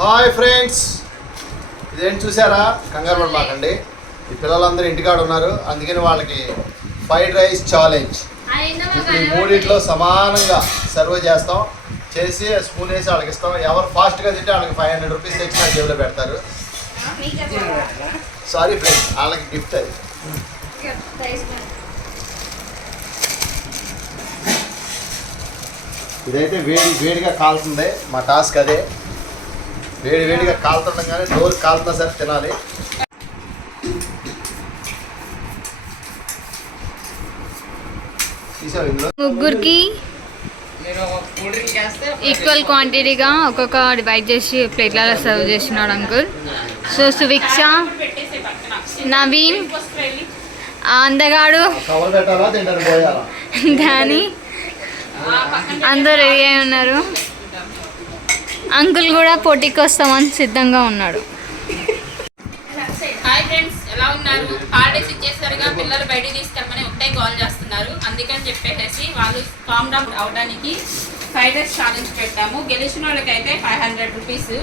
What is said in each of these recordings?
Hi friends, ఇదేంటి చూసారా? కంగారు పడమాకండి. ఈ పిల్లలందరూ ఇంటికాడ ఉన్నారు, అందుకని వాళ్ళకి ఫ్రైడ్ రైస్ ఛాలెంజ్. ఈ మూడిట్లో సమానంగా సర్వ్ చేస్తాం. చేసి స్పూన్ వేసి వాళ్ళకి ఇస్తాం. ఎవరు ఫాస్ట్గా తింటే వాళ్ళకి 500 రూపీస్ తెచ్చి నా జేబులో పెడతారు. సారీ ఫ్రెండ్స్, వాళ్ళకి గిఫ్ట్ అది. ఇదైతే వేడిగా కాలుతుంది. మా టాస్క్ అదే, వేడిగా కాలుతుండగానే డోర్ కాలుతున్నా సరే తినాలి. ముగ్గురికి ఈక్వల్ క్వాంటిటీగా ఒక్కొక్క డివైడ్ చేసి ప్లేట్లలో సర్వ్ చేసినాడు అంకుల్. సో సువిక్ష, నవీన్, అందగాడు, డానీ అందరూ రెడీ అయి ఉన్నారు. అంకుల్ కూడా పోటీకి వస్తామని సిద్ధంగా ఉన్నాడు. హాయ్ ఫ్రెండ్స్, ఎలా ఉన్నారు? హాలిడేస్ ఇచ్చేసరిగా పిల్లలు బయటికి తీసుకెళ్ళమని ఒకటే కాల్ చేస్తున్నారు. అందుకని చెప్పేసి వాళ్ళు కామ్ డౌన్ అవడానికి ఫ్రైడ్ రైస్ ఛాలెంజ్ పెట్టాము. గెలిచిన వాళ్ళకైతే 500 రూపీస్.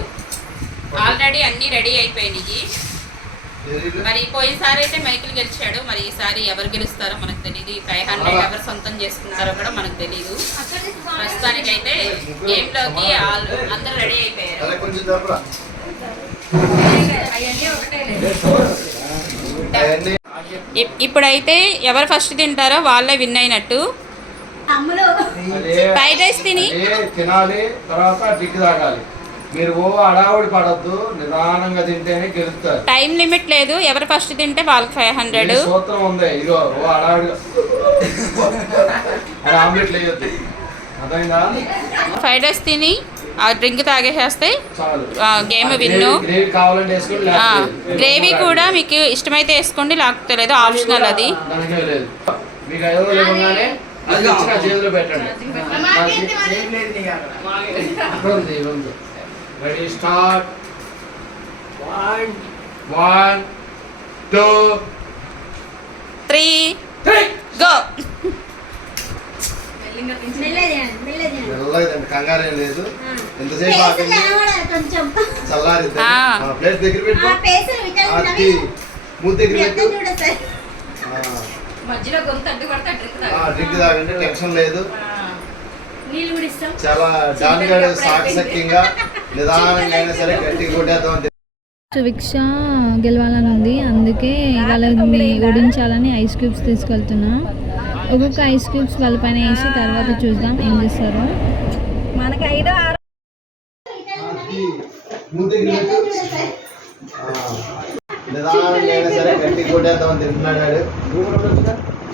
ఆల్రెడీ అన్నీ రెడీ అయిపోయినాయి. మరి పోయినసారి అయితే మైకిల్ గెలిచాడు. మరి ఈసారి ఎవరు గెలుస్తారో మనకు తెలియదు. 500 ఎవరు సొంతం చేసుకున్నారో కూడా మనకు తెలియదు. ప్రస్తుతానికి అయితే గేమ్లోకి అందరూ రెడీ అయిపోయారు. ఇప్పుడైతే ఎవరు ఫస్ట్ తింటారో వాళ్ళే విన్ అయినట్టు. ఫ్రైడ్ రైస్ తినాలి, తర్వాత డ్రింక్ తాగాలి. మీరు అడావుడి పడద్దు, నిదానంగా తింటేనే గెలుస్తారు. టైం లిమిట్ లేదు. ఎవరు ఫస్ట్ తింటే వాళ్ళకి 500. సూత్రం ఉంది. ఇగో అడావుడిగా ఆమ్లెట్ వేయొద్దు, అర్థమైందా? ఫ్రైడ్ రైస్ తిని ఆ డ్రింక్ తాగేసేస్తే గేమ్ విన్ను. గ్రేవీ కూడా మీకు ఇష్టమైతే వేసుకోండి, లేకపోతే లేదు, ఆప్షనల్ అది. Ready, start. 1 2 3 గో. మెల్లదండి, కంగారేం లేదు. ఎంతసేపు ఆగండి, చల్లారిద్ది. ప్లేట్ దగ్గర పెట్టు, మూత దగ్గర పెట్టు. డ్రింక్ తాగండి, టెన్షన్ లేదు. చాలా డానిగాడు సాక్షక్యంగా నిదానంగా అయినా సరే గట్టిగా కొట్టేద్దాం. సువిక్ష గెలవాలని ఉంది, అందుకే వాళ్ళని ఓడించాలని ఐస్ క్యూబ్స్ తీసుకెళ్తున్నా. ఒక్కొక్క ఐస్ క్యూబ్స్ వాళ్ళ పైన వేసి తర్వాత చూద్దాం ఏం చేస్తారో. మనకి 5 6 నిదానంగా అయినా సరే గట్టిగా కొట్టేద్దామని తింటున్నాడు.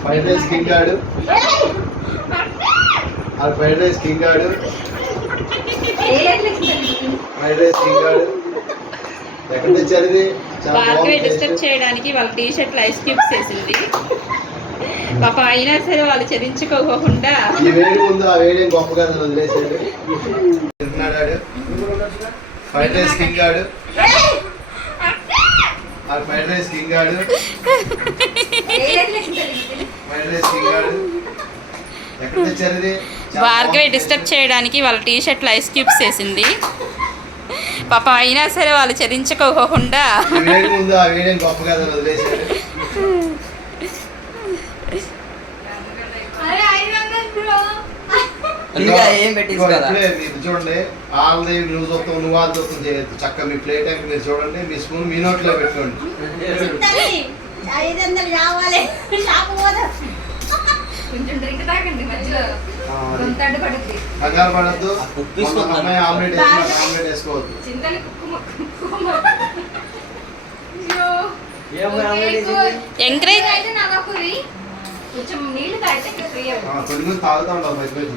ఫ్రైడ్ రైస్ కింగ్ ఆడు, ఫ్రైడ్ రైస్ కింగ్ ఆడు, ఫ్రైడ్ రైస్ కింగ్ ఆడు. ఎక్కడ తెచ్చారు ఇది? డిస్టర్బ్ చేయడానికి వాళ్ళ టీ షర్ట్లు ఐస్ క్యూబ్స్ వేసింది. పాప అయినా సరే వాళ్ళు చదించుకోకుండా ఈ వేడి ముందు ఆ వేడి గొప్పగా వదిలేసాడు. తింటున్నాడు. ఫ్రైడ్ రైస్ కింగ్ ఆడు, ఫ్రైడ్ రైస్ కింగ్ ఆడు, ఫ్రైడ్ రైస్ కింగ్ ఆడు. ఎక్కడ తెచ్చారు ఇది? భార్గవి డిస్టర్బ్ చేయడానికి వాళ్ళ టీ షర్ట్లు ఐస్ క్యూబ్స్ వేసింది. పాప అయినా సరే వాళ్ళు చదించుకోకుండా వేడి ముందు ఆ వేడి గొప్పగా వదిలేసాడు. చూడండి, వాళ్ళది నువ్వు చూస్తావు, నువ్వు వాళ్ళు చూస్తాం చేయొద్దు. చక్కగా మీ ప్లేట్ అంటే మీరు చూడండి, మీ స్పూన్ మీ నోట్లో పెట్టుకోండి. కంగారు పడద్దు. అమ్మాయి ఆమ్లెట్ వేసుకోవద్దు.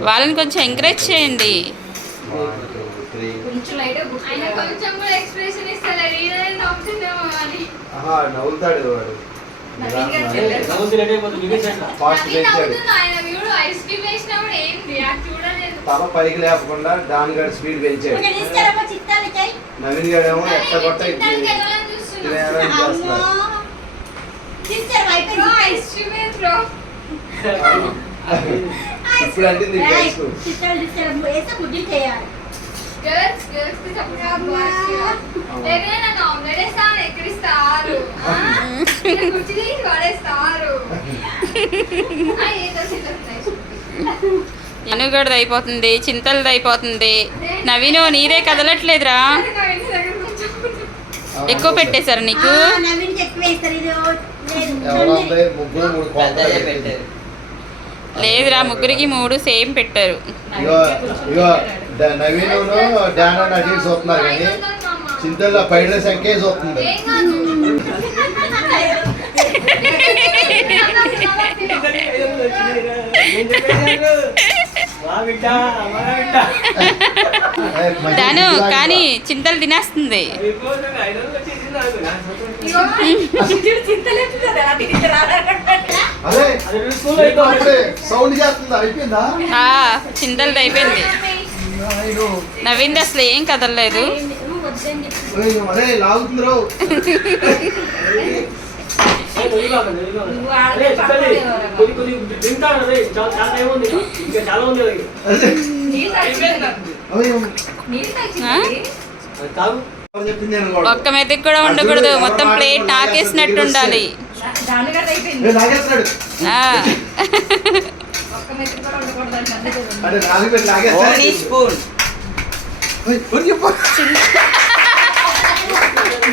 వాళ్ళని కొంచెం ఎంకరేజ్ చేయండి. నవ్వుతాడు వాడు. తల పైకి లేకుండా డానిగాడు స్పీడ్ పెంచాడు. నవీన్ గారు ఏమో ఎట్ట కొట్ట ఇప్పుడు అంటే అనుగడది అయిపోతుంది, చింతలది అయిపోతుంది. నవీను నీదే కదలట్లేదురా, ఎక్కువ పెట్టేశారు నీకు. లేదురా, ముగ్గురికి 3 సేమ్ పెట్టారు. నవీను డాన్ అటు చూస్తున్నారు కానీ చింతల్లో ఫ్రైడ్ రైస్ అంకే చూస్తుంది. దాను కానీ చింతలు తినేస్తుంది. సౌండ్ చేస్తుందా? అయిపోయిందా? చింతలది అయిపోయింది. నవీన్ అసలు ఏం కదలలేదు. అదే లాగుతుంది రో. ఒక్క మెతుకు కూడా ఉండకూడదు, మొత్తం ప్లేట్ నాకేసినట్టు ఉండాలి.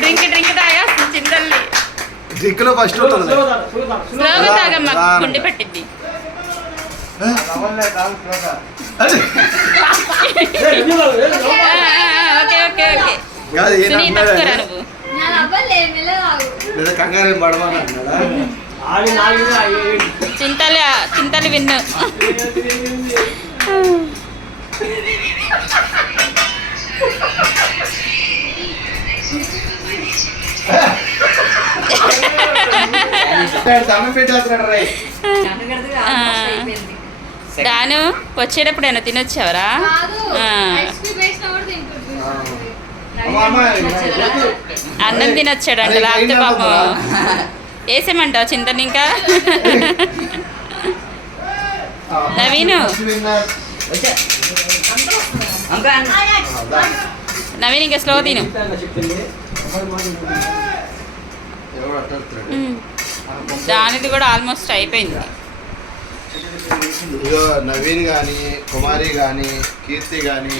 డ్రింక్ తాగేస్తుంది చింతల్ని. డ్రింక్ లో ఫస్ట్ స్లోగా తాగమ్మా, గుండె పట్టిద్ది. Okay okay okay. సునీత తక్కువరా నువ్వు. కంగారు పడమని చింతలు విన్ను. దాను వచ్చేటప్పుడు ఏమైనా తినొచ్చావరా? అన్నం తినొచ్చాడంట. లేకపోతే పాపం వేసేమంటావు చింతని ఇంకా. నవీను నవీన్ ఇంకా స్లో తిను. దానిది కూడా ఆల్మోస్ట్ అయిపోయింది. నవీన్ కానీ కుమారి కానీ కీర్తి కానీ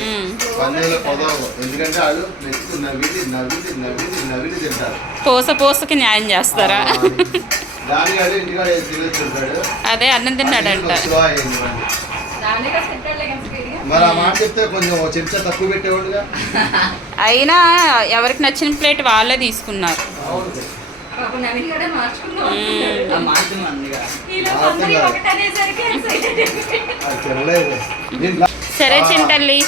పన్నెండులో పొదవు. ఎందుకంటే వాళ్ళు నెక్స్ట్ నవీని తింటారు. పోసకి న్యాయం చేస్తారా? దాని కాదు ఇంటికాడ తింటాడు. అదే అన్నం తిన్నాడంట. స్లో అయ్యింది మరి ఆ మాట చెప్తే కొంచెం చెంచా తక్కువ పెట్టేవాడుగా. అయినా ఎవరికి నచ్చిన ప్లేట్ వాళ్ళే తీసుకున్నారు. సరే చింతల్లి,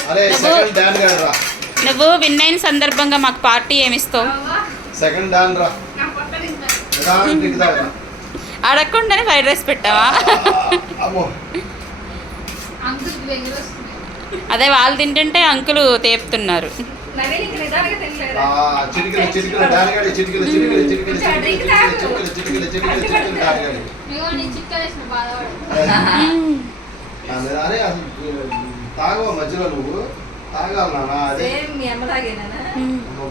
నువ్వు విన్ అయిన సందర్భంగా మాకు పార్టీ ఏమిస్తావు? సెకండ్ డాన్ రా. అడగకుండానే ఫ్రైడ్ రైస్ పెట్టావా? అదే వాళ్ళు తింటుంటే అంకులు తేపుతున్నారు. తాగవ మధ్యలో నువ్వు తాగాలి నాన్న. అదే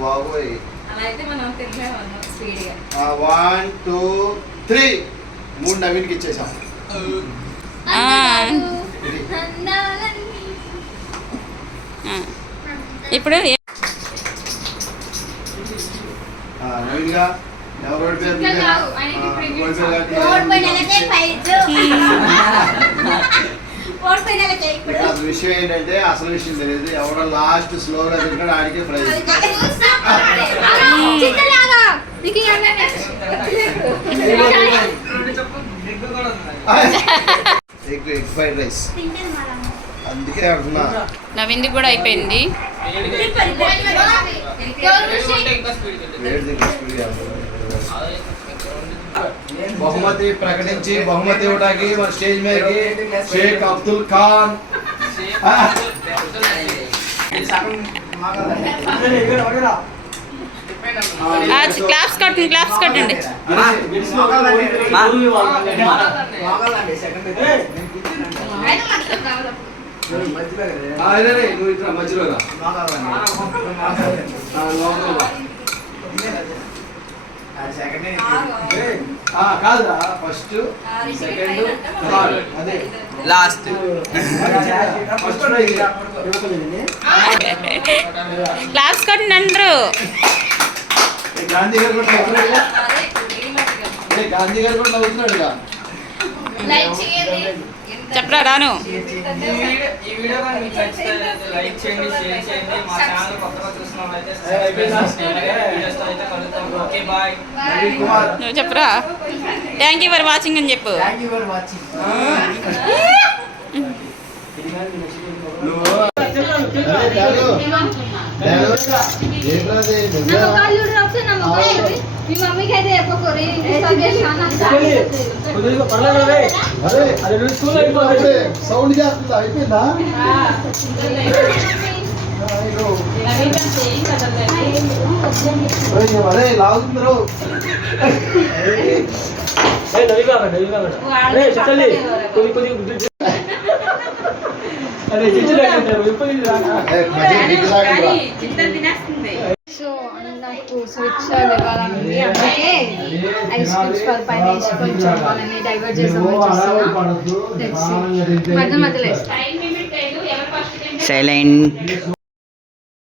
బాబోయ్. 1 2 3 3 నవీన్కి ఇచ్చేసాం. ఇప్పుడు నవీన్గా ఎవరు విషయం ఏంటంటే అసలు విషయం తెలియదు. ఎవడో లాస్ట్ స్లోగా తింటాడు ఆడికే ప్రైజ్. ఎగ్ ఫ్రైడ్ రైస్ అందుకే అంటున్నా. నవీన్ది కూడా అయిపోయింది. బహుమతి ప్రకటించి బహుమతి ఇవ్వడానికి మన స్టేజ్ మీదకి షేక్ అబ్దుల్ ఖాన్. క్లాప్స్ కొట్టండి. నువ్వు ఇట్లా మధ్యలో రా. కాదురా ఫస్ట్ సెకండ్ థర్డ్ అదే లాస్ట్ ఫస్ట్ క్లాస్ కొట్టినండ్రు గాంధీ గారు కూడా అవుతున్నాడుగా గాంధీ గారు కూడా అవుతున్నాడుగా చెప్పరా రాను ఈ వీడియో కానీ మీకు నచ్చితే లైక్ చేయండి, షేర్ చేయండి. మా ఛానల్ కొత్తగా చూసిన వాళ్ళైతే సబ్స్క్రైబ్ చేయండి. వీడియోస్తో అయితే కలుద్దాం. Okay bye. కుమార్ నువ్వు చెప్పరా థ్యాంక్ యూ ఫర్ వాచింగ్ అని చెప్పు మీ మమ్మీకి అయితే చెప్పకూరి సౌండ్ చేస్తుందా అయిపోయిందా అరే లాగుతుందరు సో నాకు స్విచ్ ఇవ్వాలని అందుకే ఐస్ క్రీమ్స్ పైన వేసి కొంచెం వాళ్ళని డైవర్ట్ చేసామని చూస్తున్నా మధ్య మధ్యలో సైలెంట్